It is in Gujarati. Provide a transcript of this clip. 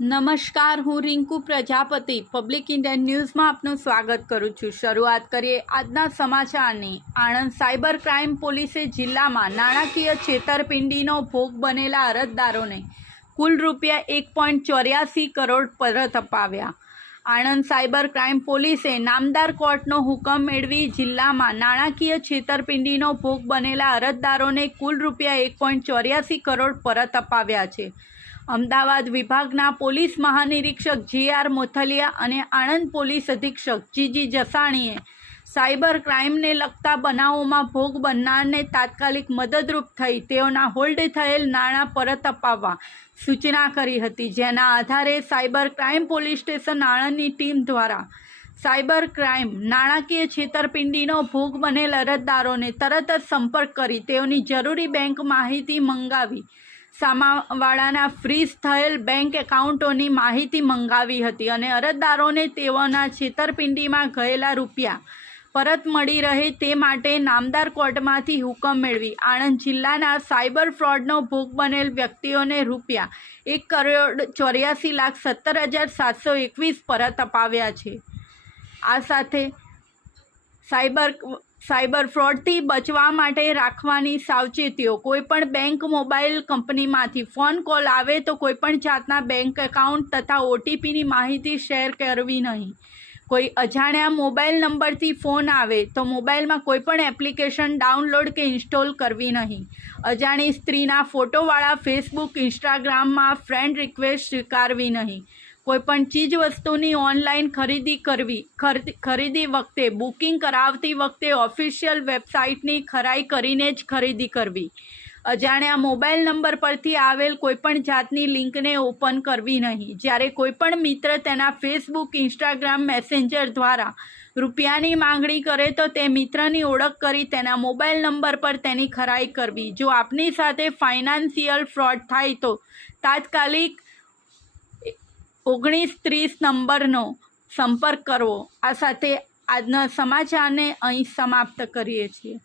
નમસ્કાર, હું રિંકુ પ્રજાપતિ પબ્લિક ઇન્ડિયન ન્યૂઝમાં આપનું સ્વાગત કરું છું। શરૂઆત કરીએ આજના સમાચારની। આણંદ સાયબર ક્રાઇમ પોલીસે જિલ્લામાં નાણાકીય છેતરપિંડીનો ભોગ બનેલા અરજદારોને કુલ રૂપિયા 1.84 કરોડ પરત અપાવ્યા। આણંદ સાયબર ક્રાઇમ પોલીસે નામદાર કોર્ટનો હુકમ મેળવી જિલ્લામાં નાણાકીય છેતરપિંડીનો ભોગ બનેલા અરજદારોને કુલ રૂપિયા 1.84 કરોડ પરત અપાવ્યા છે। અમદાવાદ વિભાગના પોલીસ મહાનિરીક્ષક જે.આર. મોથલિયા અને આણંદ પોલીસ અધિક્ષક જી.જી. જસાણીએ સાયબર ક્રાઇમને લગતા બનાવોમાં ભોગ બનનારને તાત્કાલિક મદદરૂપ થઈ તેઓના હોલ્ડ થયેલ નાણાં પરત અપાવવા સૂચના કરી હતી, જેના આધારે સાયબર ક્રાઇમ પોલીસ સ્ટેશન આણંદની ટીમ દ્વારા સાયબર ક્રાઇમ નાણાકીય છેતરપિંડીનો ભોગ બનેલ અરજદારોને તરત જ સંપર્ક કરી તેઓની જરૂરી બેંક માહિતી મંગાવી સામાવાળાના ફ્રીઝ થયેલ બેંક એકાઉન્ટોની માહિતી મંગાવી હતી અને અરજદારોને તેઓના છેતરપિંડીમાં ગયેલા રૂપિયા પરત મળી રહે તે માટે નામદાર કોર્ટમાંથી હુકમ મેળવી આણંદ જિલ્લાના સાયબર ફ્રોડનો ભોગ બનેલ વ્યક્તિઓને રૂપિયા 1,84,17,721 પરત અપાવ્યા છે। આ સાથે સાયબર ફ્રોડથી બચવા માટે રાખવાની સાવચેતીઓ। કોઈપણ બેંક મોબાઈલ કંપનીમાંથી ફોન કોલ આવે તો કોઈપણ જાતના બેંક એકાઉન્ટ તથા ઓટીપીની માહિતી શેર કરવી નહીં। કોઈ અજાણ્યા મોબાઈલ નંબરથી ફોન આવે તો મોબાઈલમાં કોઈપણ એપ્લિકેશન ડાઉનલોડ કે ઇન્સ્ટોલ કરવી નહીં। અજાણી સ્ત્રીના ફોટોવાળા ફેસબુક, ઇન્સ્ટાગ્રામમાં ફ્રેન્ડ રિક્વેસ્ટ સ્વીકારવી નહીં। કોઈપણ ચીજ વસ્તુની ઓનલાઈન ખરીદી વખતે બુકિંગ કરાવતી વખતે ઓફિશિયલ વેબસાઇટની ખરાઈ કરીને જ ખરીદી કરવી। અજાણ્યા મોબાઈલ નંબર પરથી આવેલ કોઈપણ જાતની લિંકને ઓપન કરવી નહીં। જ્યારે કોઈપણ મિત્ર તેના ફેસબુક, ઇન્સ્ટાગ્રામ, મેસેન્જર દ્વારા રૂપિયાની માંગણી કરે તો તે મિત્રની ઓળખ કરી તેના મોબાઈલ નંબર પર તેની ખરાઈ કરવી। જો આપની સાથે ફાઇનાન્શિયલ ફ્રોડ થાય તો તાત્કાલિક 1930 નંબરનો સંપર્ક કરવો। આ સાથે આજના સમાચારને અહીં સમાપ્ત કરીએ છીએ।